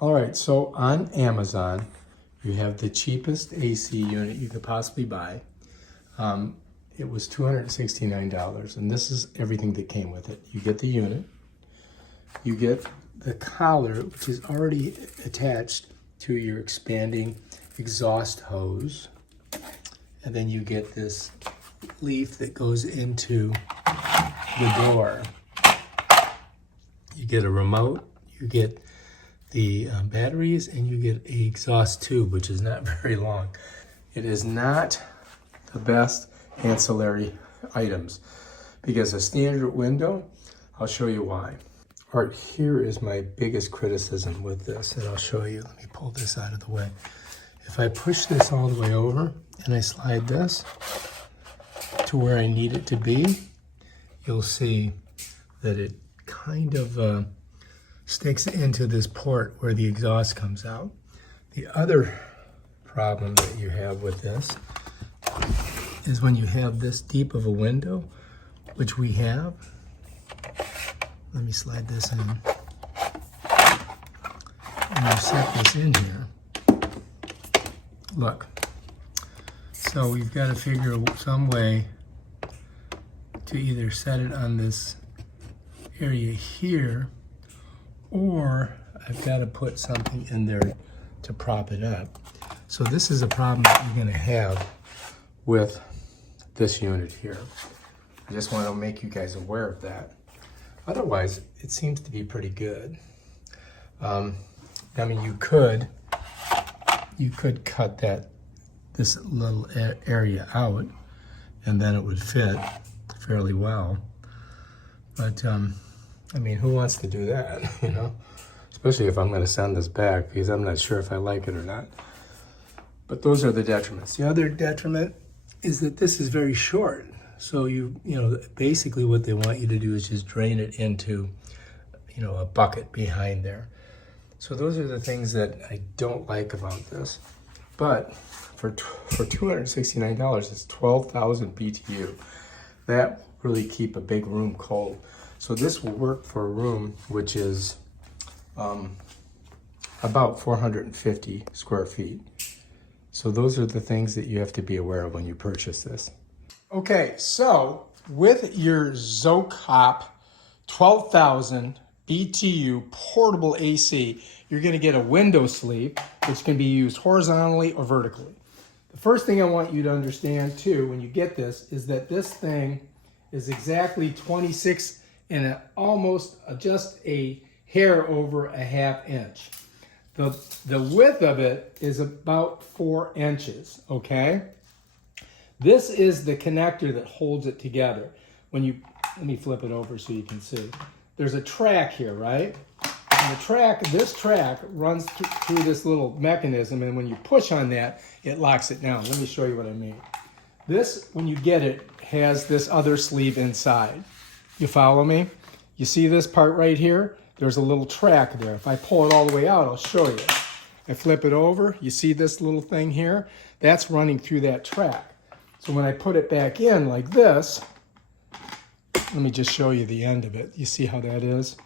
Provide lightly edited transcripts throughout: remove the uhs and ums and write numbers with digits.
All right, so on Amazon, you have the cheapest AC unit you could possibly buy. It was $269, and this is everything that came with it. You get the unit, you get the collar, which is already attached to your expanding exhaust hose, and then you get this leaf that goes into the door. You get a remote, you get the batteries, and you get an exhaust tube, which is not very long. It is not the best ancillary items because a standard window, I'll show you why. All right, here is my biggest criticism with this, and I'll show you. Let me pull this out of the way. If I push this all the way over and I slide this to where I need it to be, you'll see that it kind of sticks into this port where the exhaust comes out. The other problem that you have with this is when you have this deep of a window, which we have. Let me slide this in. And you set this in here. Look. So we've got to figure some way to either set it on this area here, or I've got to put something in there to prop it up. So this is a problem that you're going to have with this unit here. I just want to make you guys aware of that. Otherwise, it seems to be pretty good. I mean, you could cut this little area out, and then it would fit fairly well. But I mean, who wants to do that, you know? Especially if I'm going to send this back, because I'm not sure if I like it or not. But those are the detriments. The other detriment is that this is very short. So you know, basically what they want you to do is just drain it into, you know, a bucket behind there. So those are the things that I don't like about this. But for $269, it's 12,000 BTU. That will really keep a big room cold. So this will work for a room which is about 450 square feet. So those are the things that you have to be aware of when you purchase this. Okay, so with your Zokop 12,000 BTU portable AC, you're going to get a window sleeve, which can be used horizontally or vertically. The first thing I want you to understand too, when you get this, is that this thing is exactly 26 and almost just a hair over a ½ inch. The width of it is about 4 inches, okay? This is the connector that holds it together. Let me flip it over so you can see. There's a track here, right? And this track runs through this little mechanism, and when you push on that, it locks it down. Let me show you what I mean. This, when you get it, has this other sleeve inside. You follow me? You see this part right here? There's a little track there. If I pull it all the way out, I'll show you. I flip it over. You see this little thing here? That's running through that track. So when I put it back in like this, let me just show you the end of it. You see how that is?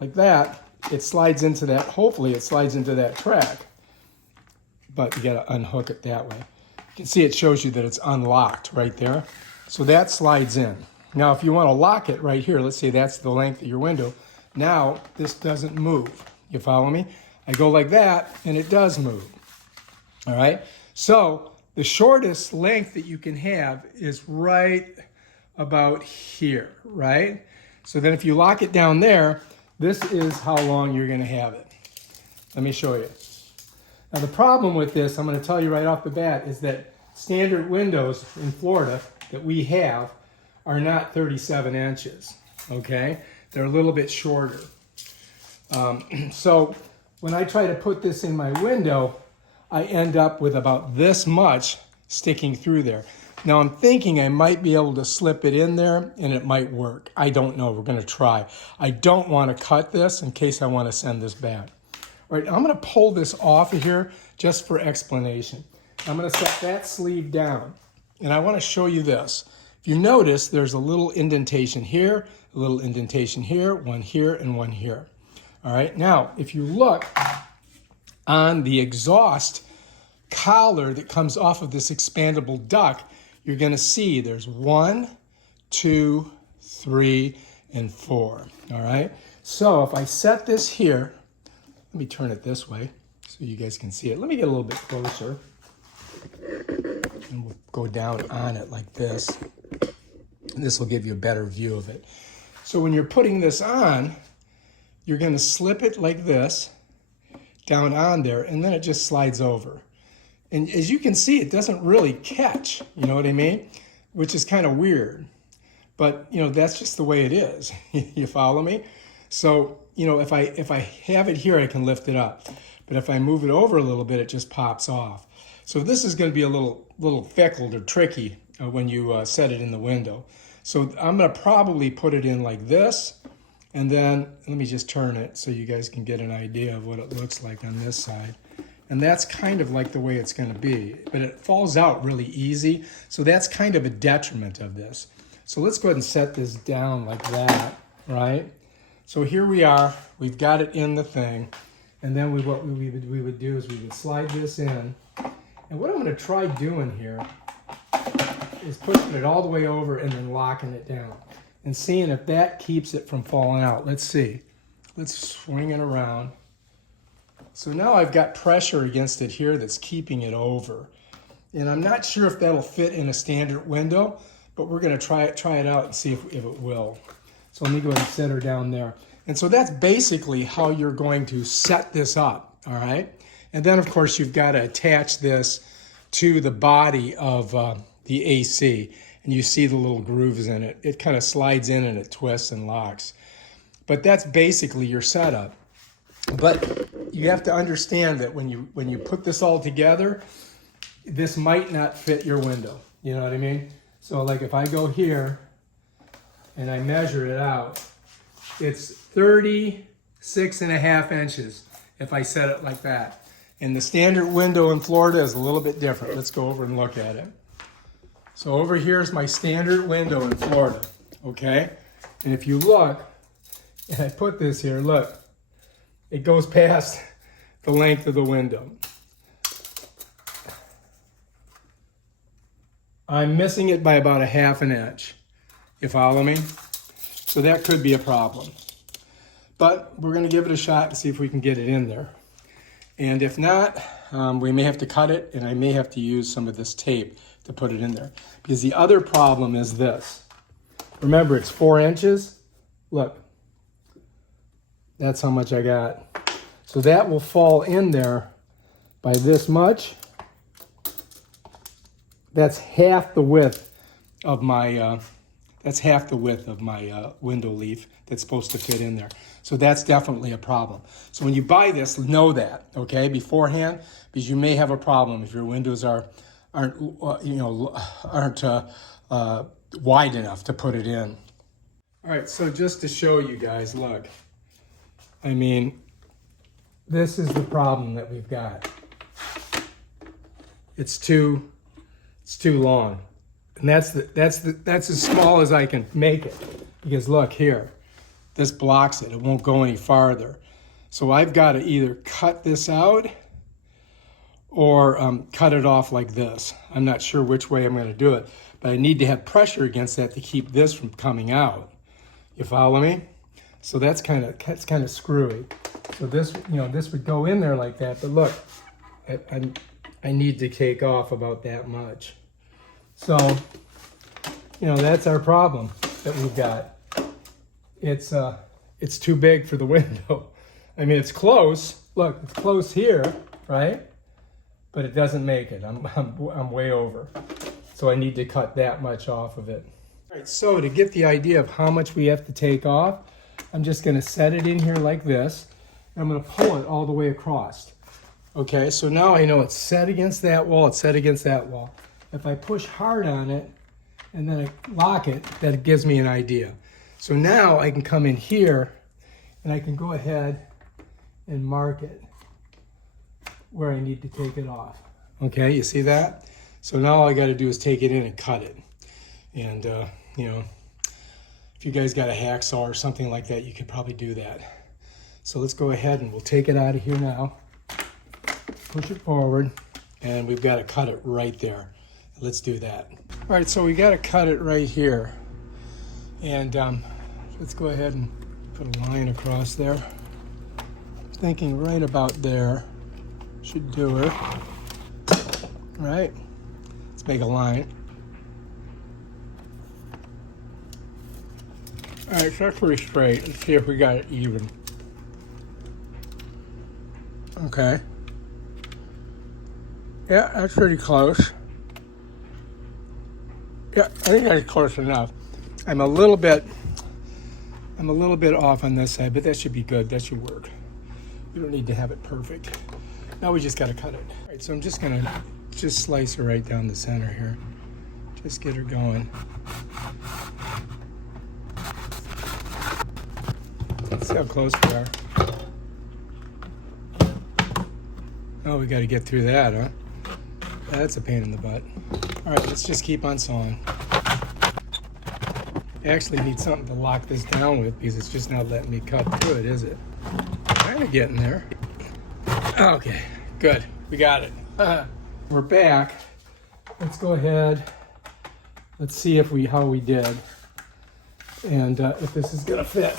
Like that, it slides into that, hopefully it slides into that track. But you gotta unhook it that way. You can see it shows you that it's unlocked right there. So that slides in. Now if you wanna lock it right here, let's say that's the length of your window, now this doesn't move. You follow me? I go like that and it does move. All right? So the shortest length that you can have is right about here, right? So then if you lock it down there, this is how long you're gonna have it. Let me show you. Now the problem with this, I'm gonna tell you right off the bat, is that standard windows in Florida that we have are not 37 inches, okay? They're a little bit shorter. So when I try to put this in my window, I end up with about this much sticking through there. Now I'm thinking I might be able to slip it in there and it might work. I don't know, we're gonna try. I don't wanna cut this in case I wanna send this back. All right, I'm gonna pull this off of here just for explanation. I'm gonna set that sleeve down and I wanna show you this. If you notice, there's a little indentation here, a little indentation here, one here, and one here. All right, now if you look on the exhaust collar that comes off of this expandable duct, you're going to see there's 1, 2, 3, and 4. All right, so if I set this here, let me turn it this way so you guys can see it. Let me get a little bit closer. And we'll go down on it like this. And this will give you a better view of it. So when you're putting this on, you're going to slip it like this down on there, and then it just slides over. And as you can see, it doesn't really catch, you know what I mean? Which is kind of weird. But, you know, that's just the way it is. You follow me? So, you know, if I have it here, I can lift it up. But if I move it over a little bit, it just pops off. So this is going to be a little fickle or tricky when you set it in the window. So I'm going to probably put it in like this. And then let me just turn it so you guys can get an idea of what it looks like on this side. And that's kind of like the way it's going to be. But it falls out really easy. So that's kind of a detriment of this. So let's go ahead and set this down like that, right? So here we are. We've got it in the thing. And then what we would do is we would slide this in. And what I'm going to try doing here is pushing it all the way over and then locking it down. And seeing if that keeps it from falling out. Let's see. Let's swing it around. So now I've got pressure against it here that's keeping it over. And I'm not sure if that'll fit in a standard window, but we're going to try it out and see if it will. So let me go ahead and set her down there. And so that's basically how you're going to set this up, all right? And then, of course, you've got to attach this to the body of the AC. And you see the little grooves in it. It kind of slides in and it twists and locks. But that's basically your setup. But you have to understand that when you put this all together, this might not fit your window. You know what I mean? So like if I go here and I measure it out, it's 36.5 inches if I set it like that. And the standard window in Florida is a little bit different. Let's go over and look at it. So over here is my standard window in Florida, okay? And if you look, and I put this here, look, it goes past the length of the window. I'm missing it by about 1/2 inch. You follow me? So that could be a problem. But we're going to give it a shot and see if we can get it in there. And if not, we may have to cut it, and I may have to use some of this tape to put it in there. Because the other problem is this. Remember, it's 4 inches. Look, that's how much I got. So that will fall in there by this much. That's half the width of my window leaf that's supposed to fit in there. So that's definitely a problem. So when you buy this, know that, okay, beforehand, because you may have a problem if your windows aren't wide enough to put it in. All right, so just to show you guys, look, I mean, this is the problem that we've got. It's too long, and that's as small as I can make it. Because look here, this blocks it. It won't go any farther. So I've got to either cut this out or cut it off like this. I'm not sure which way I'm going to do it, but I need to have pressure against that to keep this from coming out. You follow me? So that's kind of screwy. So this, this would go in there like that, but look, I need to take off about that much. So, that's our problem that we've got. It's too big for the window. I mean, it's close. Look, it's close here, right? But it doesn't make it. I'm way over. So I need to cut that much off of it. All right, so to get the idea of how much we have to take off, I'm just going to set it in here like this. And I'm going to pull it all the way across. Okay, so now I know it's set against that wall, it's set against that wall. If I push hard on it and then I lock it, that gives me an idea. So now I can come in here and I can go ahead and mark it where I need to take it off. Okay, you see that? So now all I got to do is take it in and cut it. And, if you guys got a hacksaw or something like that, you could probably do that. So let's go ahead and we'll take it out of here now. Push it forward, and we've got to cut it right there. Let's do that. All right, so we got to cut it right here. And let's go ahead and put a line across there. Thinking right about there should do it. All right, let's make a line. All right, so that's pretty straight. Let's see if we got it even. Okay. Yeah, that's pretty close. Yeah, I think that's close enough. I'm a little bit off on this side, but that should be good. That should work. We don't need to have it perfect. Now we just got to cut it. All right, so I'm just gonna slice her right down the center here. Just get her going. Let's see how close we are. Oh, we got to get through that, huh? That's a pain in the butt. All right, let's just keep on sawing. I actually need something to lock this down with because it's just not letting me cut through it, is it? Kind of getting there. Okay, good. We got it. We're back. Let's go ahead. Let's see how we did, and if this is gonna fit.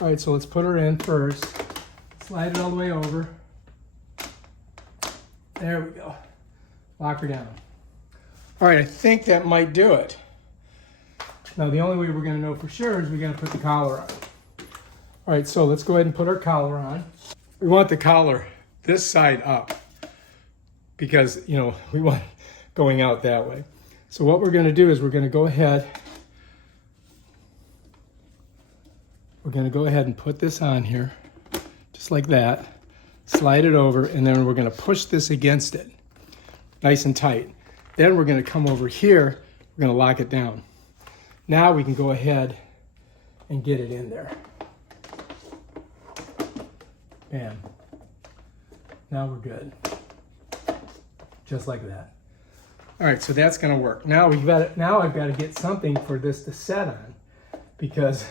All right, so let's put her in first. Slide it all the way over. There we go. Lock her down. All right, I think that might do it. Now, the only way we're going to know for sure is we're going to put the collar on. All right, so let's go ahead and put our collar on. We want the collar this side up because, you know, we want it going out that way. So what we're going to do is we're going to go ahead. We're going to go ahead and put this on here, just like that. Slide it over, and then we're going to push this against it, nice and tight. Then we're going to come over here. We're going to lock it down. Now we can go ahead and get it in there. Bam. Now we're good. Just like that. All right, so that's going to work. Now I've got to get something for this to set on because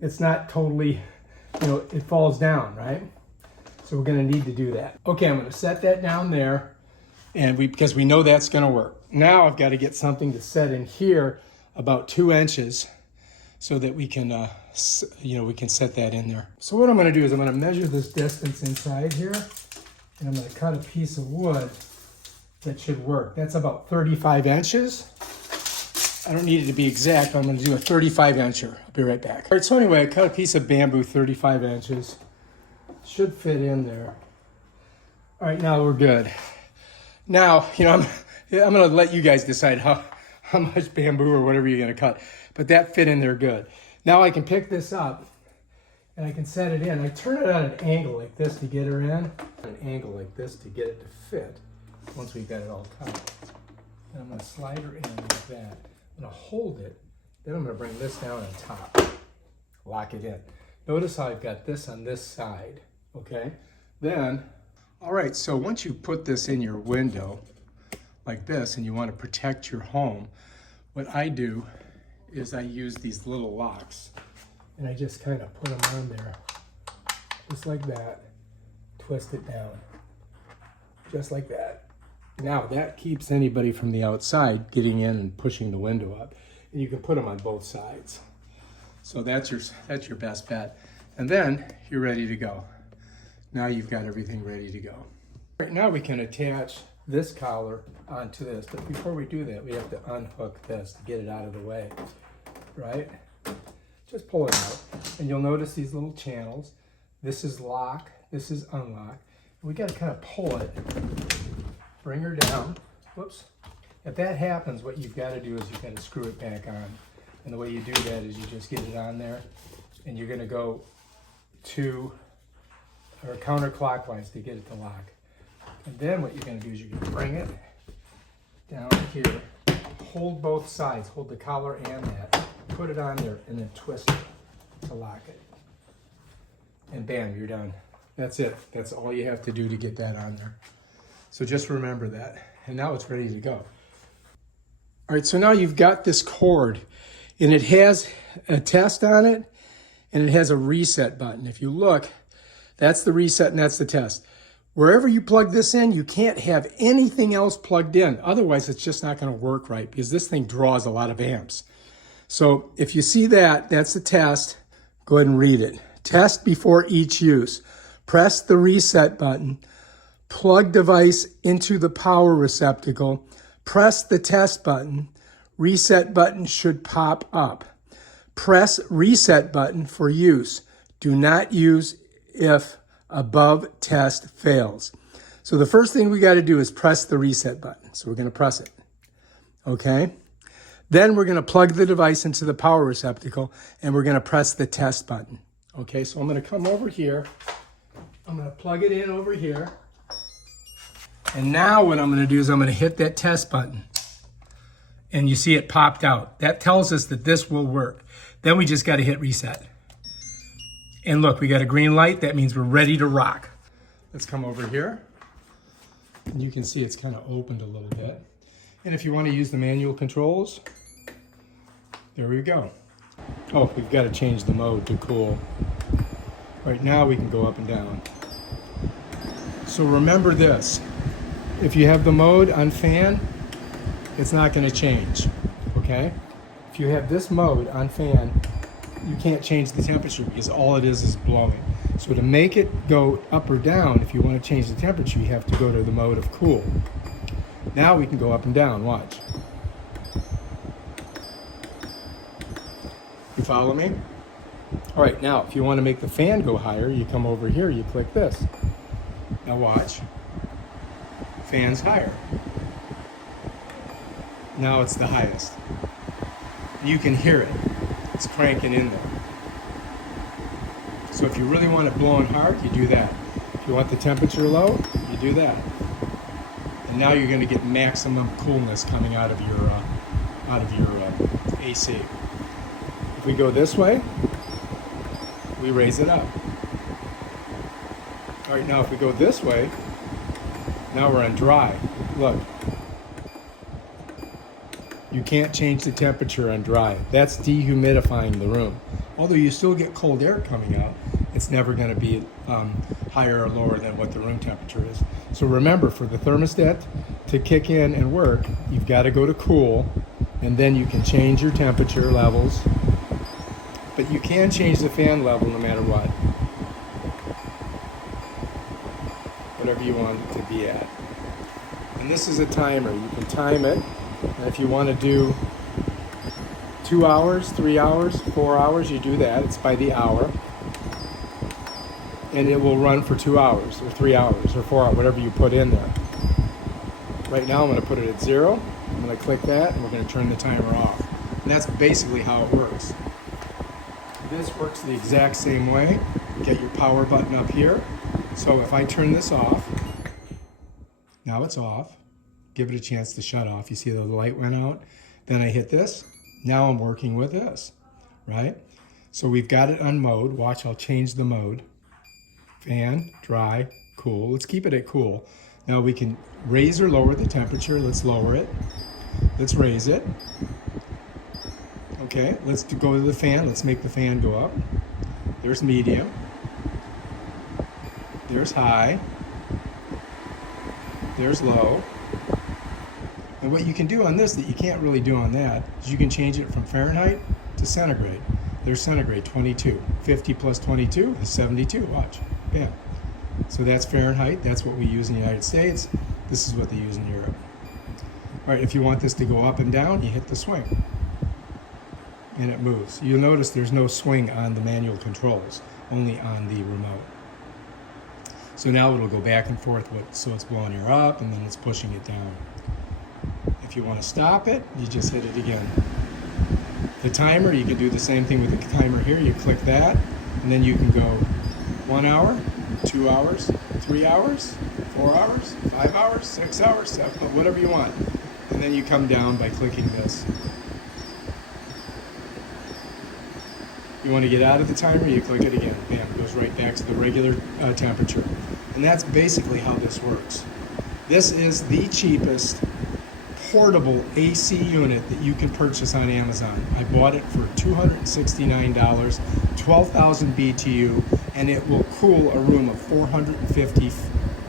it's not totally, you know, it falls down, right? So we're going to need to do that. Okay, I'm going to set that down there, and because we know that's going to work. Now I've got to get something to set in here about 2 inches so that we can, we can set that in there. So what I'm going to do is I'm going to measure this distance inside here, and I'm going to cut a piece of wood that should work. That's about 35 inches. I don't need it to be exact, but I'm going to do a 35 incher. I'll be right back. All right, so anyway, I cut a piece of bamboo 35 inches. Should fit in there. All right, now we're good. Now, you know, I'm going to let you guys decide how much bamboo or whatever you're going to cut, but that fit in there good. Now I can pick this up and I can set it in. I turn it at an angle like this to get her in, an angle like this to get it to fit once we've got it all cut. And I'm going to slide her in like that. I'm going to hold it, then I'm going to bring this down on top, lock it in. Notice how I've got this on this side. Okay, then, all right, so once you put this in your window like this and you want to protect your home, what I do is I use these little locks and I just kind of put them on there, just like that, twist it down, just like that. Now that keeps anybody from the outside getting in and pushing the window up, and you can put them on both sides. So that's your best bet. And then you're ready to go. Now you've got everything ready to go. All right, now we can attach this collar onto this, but before we do that, we have to unhook this to get it out of the way, right? Just pull it out, and you'll notice these little channels. This is lock, this is unlock. We got to kind of pull it, bring her down. Whoops. If that happens, what you've got to do is you've got to screw it back on. And the way you do that is you just get it on there, and you're going to go counterclockwise to get it to lock. And then what you're going to do is you're going to bring it down here, hold both sides, hold the collar and that, put it on there, and then twist it to lock it. And bam, you're done. That's it. That's all you have to do to get that on there. So just remember that. And now it's ready to go. All right, so now you've got this cord, and it has a test on it, and it has a reset button. If you look, that's the reset and that's the test. Wherever you plug this in, you can't have anything else plugged in. Otherwise, it's just not going to work right because this thing draws a lot of amps. So if you see that, that's the test. Go ahead and read it. Test before each use. Press the reset button. Plug device into the power receptacle. Press the test button. Reset button should pop up. Press reset button for use. Do not use if above test fails. So the first thing we got to do is press the reset button. So we're going to press it. Okay. Then we're going to plug the device into the power receptacle and we're going to press the test button. Okay. So I'm going to come over here. I'm going to plug it in over here. And now what I'm going to do is I'm going to hit that test button. And you see it popped out. That tells us that this will work. Then we just got to hit reset. And look, we got a green light. That means we're ready to rock. Let's come over here. And you can see it's kind of opened a little bit. And if you want to use the manual controls, there we go. Oh, we've got to change the mode to cool. Right now we can go up and down. So remember this. If you have the mode on fan, it's not going to change, okay? If you have this mode on fan, you can't change the temperature because all it is blowing. So to make it go up or down, if you want to change the temperature, you have to go to the mode of cool. Now we can go up and down, watch. You follow me? All right, now if you want to make the fan go higher, you come over here, you click this. Now watch. Fan's higher. Now it's the highest. You can hear it. It's cranking in there. So if you really want it blowing hard, you do that. If you want the temperature low, you do that. And now you're going to get maximum coolness coming out of your AC. If we go this way, we raise it up. All right, now if we go this way, now we're on dry. Look. You can't change the temperature on dry. That's dehumidifying the room. Although you still get cold air coming out, it's never going to be higher or lower than what the room temperature is. So remember, for the thermostat to kick in and work, you've got to go to cool, and then you can change your temperature levels. But you can change the fan level no matter what. Whatever you want it to be at. And this is a timer. You can time it. And if you want to do 2 hours, 3 hours, 4 hours, you do that. It's by the hour. And it will run for 2 hours, or 3 hours, or 4 hours, whatever you put in there. Right now I'm going to put it at 0. I'm going to click that, and we're going to turn the timer off. And that's basically how it works. This works the exact same way. Get your power button up here. So if I turn this off, now it's off. Give it a chance to shut off. You see the light went out. Then I hit this. Now I'm working with this, right? So we've got it on mode. Watch, I'll change the mode. Fan, dry, cool. Let's keep it at cool. Now we can raise or lower the temperature. Let's lower it. Let's raise it. Okay, let's go to the fan. Let's make the fan go up. There's medium. There's high. There's low. And what you can do on this that you can't really do on that is you can change it from Fahrenheit to centigrade. There's centigrade, 22. 50 plus 22 is 72, watch, bam. So that's Fahrenheit, that's what we use in the United States. This is what they use in Europe. All right, if you want this to go up and down, you hit the swing. And it moves. You'll notice there's no swing on the manual controls, only on the remote. So now it'll go back and forth, so it's blowing air up and then it's pushing it down. If you want to stop it, you just hit it again. The timer, you can do the same thing with the timer here. You click that, and then you can go 1 hour, 2 hours, 3 hours, 4 hours, 5 hours, 6 hours, 7, whatever you want. And then you come down by clicking this. You want to get out of the timer, you click it again. Bam, it goes right back to the regular temperature. And that's basically how this works. This is the cheapest portable AC unit that you can purchase on Amazon. I bought it for $269, 12,000 BTU, and it will cool a room of 450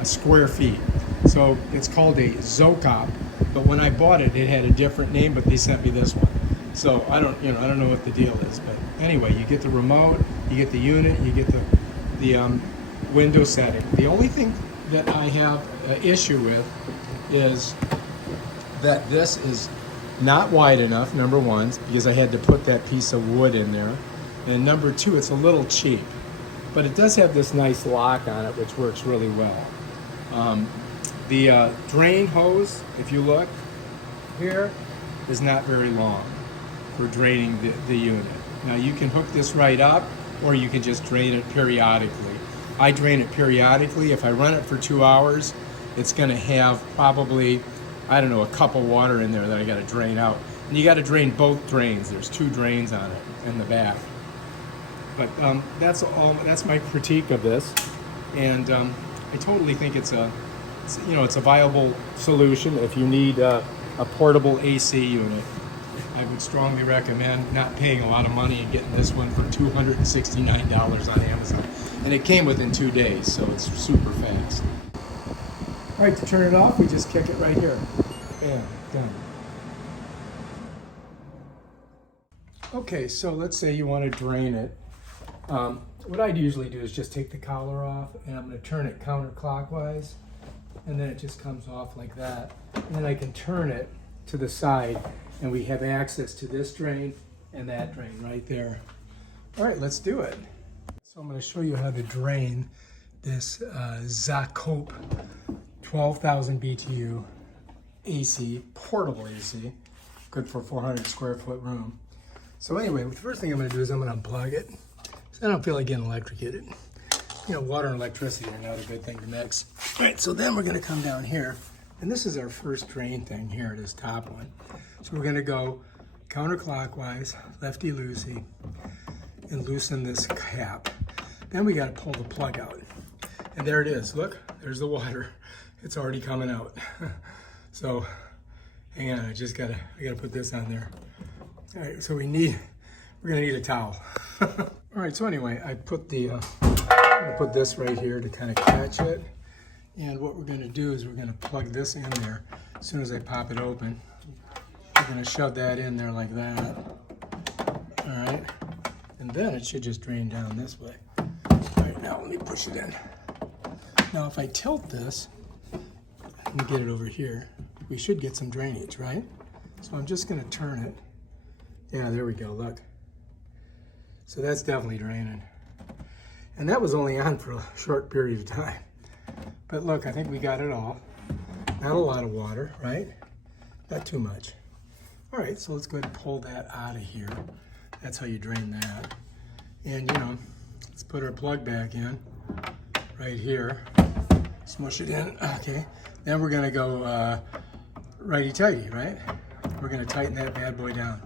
square feet. So it's called a Zokop, but when I bought it, it had a different name, but they sent me this one. So I don't know what the deal is, but anyway, you get the remote, you get the unit, you get the window setting. The only thing that I have an issue with is that this is not wide enough, number one, because I had to put that piece of wood in there, and number two, it's a little cheap, but it does have this nice lock on it, which works really well. The drain hose, if you look here, is not very long for draining the unit. Now you can hook this right up, or you can just drain it periodically. I drain it periodically. If I run it for 2 hours, it's gonna have probably, I don't know, a cup of water in there that I gotta drain out. And you gotta drain both drains. There's 2 drains on it in the back. But that's my critique of this. And I totally think it's a viable solution if you need a portable AC unit. I would strongly recommend not paying a lot of money and getting this one for $269 on Amazon. And it came within 2 days, so it's super fast. All right, to turn it off, we just kick it right here. Bam, done. Okay, so let's say you want to drain it. What I'd usually do is just take the collar off, and I'm going to turn it counterclockwise, and then it just comes off like that. And then I can turn it to the side, and we have access to this drain and that drain right there. All right, let's do it. So I'm going to show you how to drain this Zokop 12,000 BTU AC, portable AC, good for 400 square foot room. So anyway, the first thing I'm going to do is I'm going to unplug it. So I don't feel like getting electrocuted. You know, water and electricity are not a good thing to mix. All right, so then we're going to come down here, and this is our first drain thing here, this top one. So we're going to go counterclockwise, lefty-loosey, and loosen this cap. Then we got to pull the plug out. And there it is. Look, there's the water. It's already coming out. So hang on, I gotta put this on there. All right, so we're gonna need a towel. All right, so anyway, I'm gonna put this right here to kind of catch it. And what we're gonna do is we're gonna plug this in there. As soon as I pop it open, we're gonna shove that in there like that. All right, and then it should just drain down this way. All right, now let me push it in. Now if I tilt this and get it over here, we should get some drainage, right? So I'm just gonna turn it. Yeah, there we go, look. So that's definitely draining. And that was only on for a short period of time. But look, I think we got it all. Not a lot of water, right? Not too much. All right, so let's go ahead and pull that out of here. That's how you drain that. And let's put our plug back in right here. Smush it in, okay. Then we're gonna go righty-tighty, right? We're gonna tighten that bad boy down.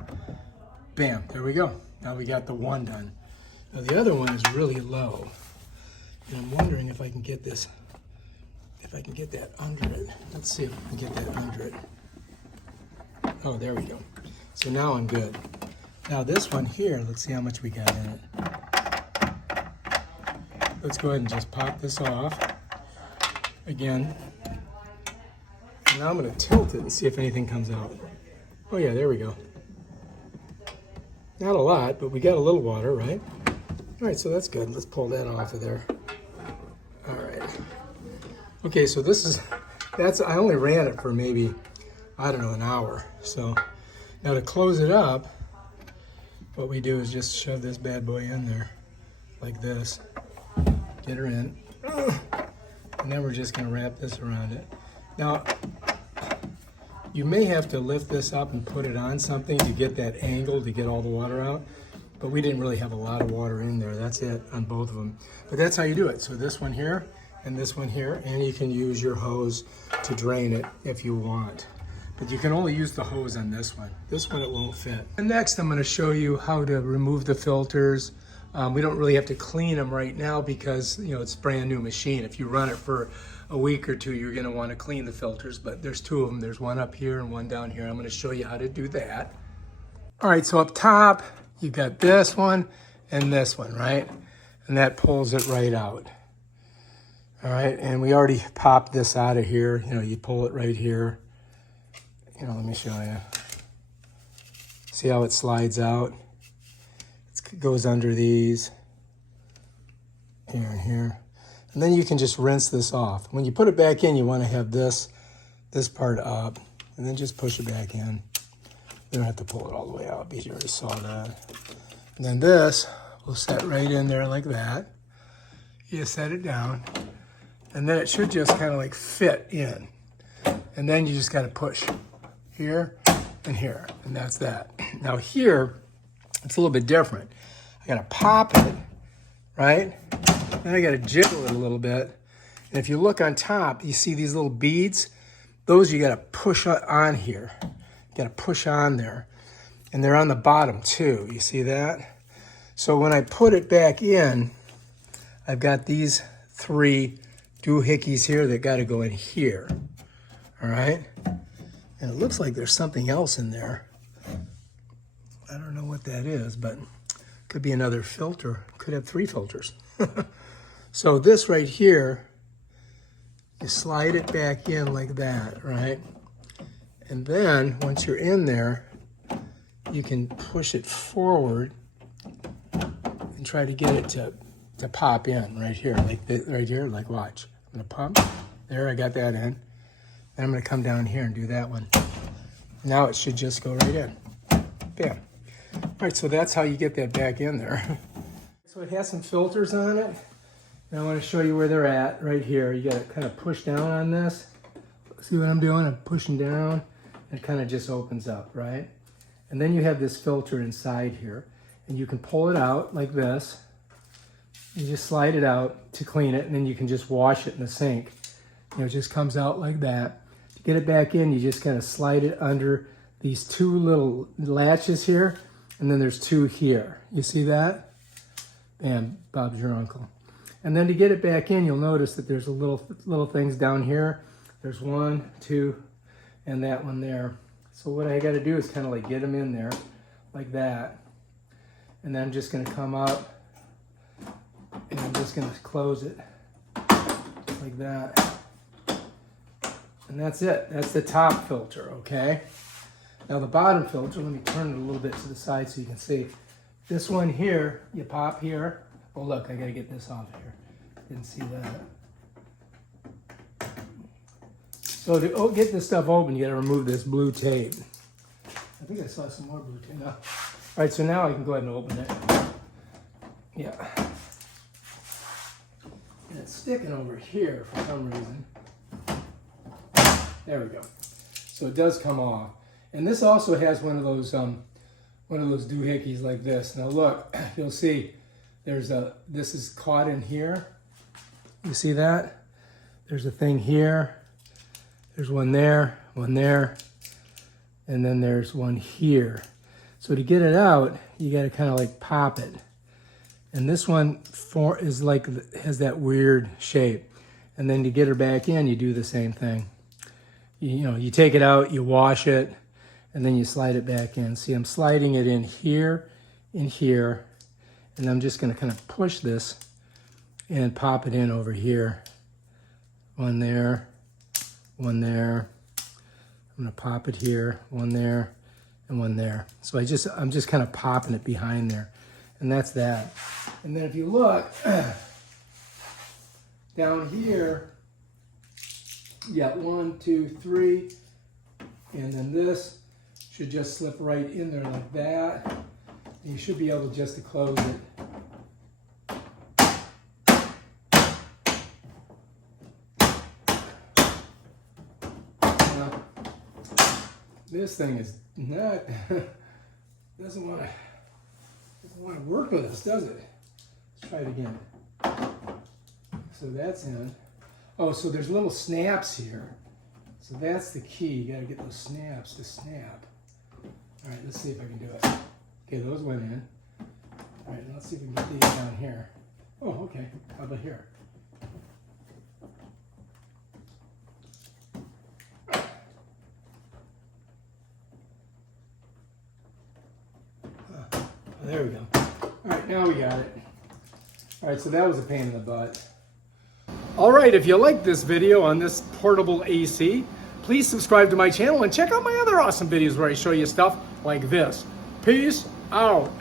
Bam, there we go. Now we got the one done. Now the other one is really low. And I'm wondering if I can get this, if I can get that under it. Let's see if I can get that under it. Oh, there we go. So now I'm good. Now this one here, let's see how much we got in it. Let's go ahead and just pop this off again. And now I'm going to tilt it and see if anything comes out. Oh yeah, there we go. Not a lot, but we got a little water, right? All right, so that's good. Let's pull that off of there. All right. Okay, so I only ran it for maybe, I don't know, an hour. So now to close it up, what we do is just shove this bad boy in there like this. Get her in. And then we're just gonna wrap this around it. Now, you may have to lift this up and put it on something to get that angle, to get all the water out. But we didn't really have a lot of water in there. That's it on both of them. But that's how you do it. So this one here and this one here, and you can use your hose to drain it if you want. But you can only use the hose on this one. This one it won't fit. And next I'm gonna show you how to remove the filters, We don't really have to clean them right now because, you know, it's a brand new machine. If you run it for a week or two, you're going to want to clean the filters, but there's two of them. There's one up here and one down here. I'm going to show you how to do that. All right, so up top, you've got this one and this one, right? And that pulls it right out. All right, and we already popped this out of here. You know, you pull it right here. You know, let me show you. See how it slides out? It goes under these, here and here. And then you can just rinse this off. When you put it back in, you want to have this part up, and then just push it back in. You don't have to pull it all the way out because you already saw that. And then this will set right in there like that. You just set it down, and then it should just kind of like fit in. And then you just got to push here and here, and that's that. Now here, it's a little bit different. I got to pop it, right? Then I got to jiggle it a little bit. And if you look on top, you see these little beads? Those you got to push on here. You got to push on there. And they're on the bottom too. You see that? So when I put it back in, I've got these 3 doohickeys here that got to go in here. All right? And it looks like there's something else in there. I don't know what that is, but could be another filter. Could have 3 filters. So this right here, you slide it back in like that, right? And then once you're in there, you can push it forward and try to get it to pop in right here, like this, right here, like watch. I'm gonna pump, there, I got that in. Then I'm gonna come down here and do that one. Now it should just go right in, bam. All right, so that's how you get that back in there. So it has some filters on it. And I want to show you where they're at right here. You got to kind of push down on this. See what I'm doing? I'm pushing down. And it kind of just opens up, right? And then you have this filter inside here. And you can pull it out like this. You just slide it out to clean it. And then you can just wash it in the sink. You know, it just comes out like that. To get it back in, you just kind of slide it under these 2 little latches here. And then there's 2 here. You see that? Bam, Bob's your uncle. And then to get it back in, you'll notice that there's a little things down here. There's 1, 2, and that one there. So what I got to do is kind of like get them in there like that. And then I'm just going to come up and I'm just going to close it like that. And that's it. That's the top filter, okay? Now the bottom filter, let me turn it a little bit to the side so you can see. This one here, you pop here. Oh look, I gotta get this off here. Didn't see that. So to get this stuff open, you gotta remove this blue tape. I think I saw some more blue tape. No. All right, so now I can go ahead and open it. Yeah. And it's sticking over here for some reason. There we go. So it does come off. And this also has one of those doohickeys like this. Now look, you'll see this is caught in here. You see that? There's a thing here. There's one there, and then there's one here. So to get it out, you got to kind of like pop it. And this one is like, has that weird shape. And then to get her back in, you do the same thing. You know, you take it out, you wash it, and then you slide it back in. See, I'm sliding it in here, and I'm just going to kind of push this and pop it in over here. One there, one there. I'm going to pop it here, one there, and one there. So I'm just kind of popping it behind there, and that's that. And then if you look down here, you got 1, 2, 3, and then this should just slip right in there like that. And you should be able just to close it. Now, this thing is not, doesn't want to work with us, does it? Let's try it again. So that's in. Oh, so there's little snaps here. So that's the key. You got to get those snaps to snap. All right, let's see if I can do it. Okay, those went in. All right, let's see if we can get these down here. Oh, okay. How about here? There we go. All right, now we got it. All right, so that was a pain in the butt. All right, if you like this video on this portable AC, please subscribe to my channel and check out my other awesome videos where I show you stuff like this. Peace out.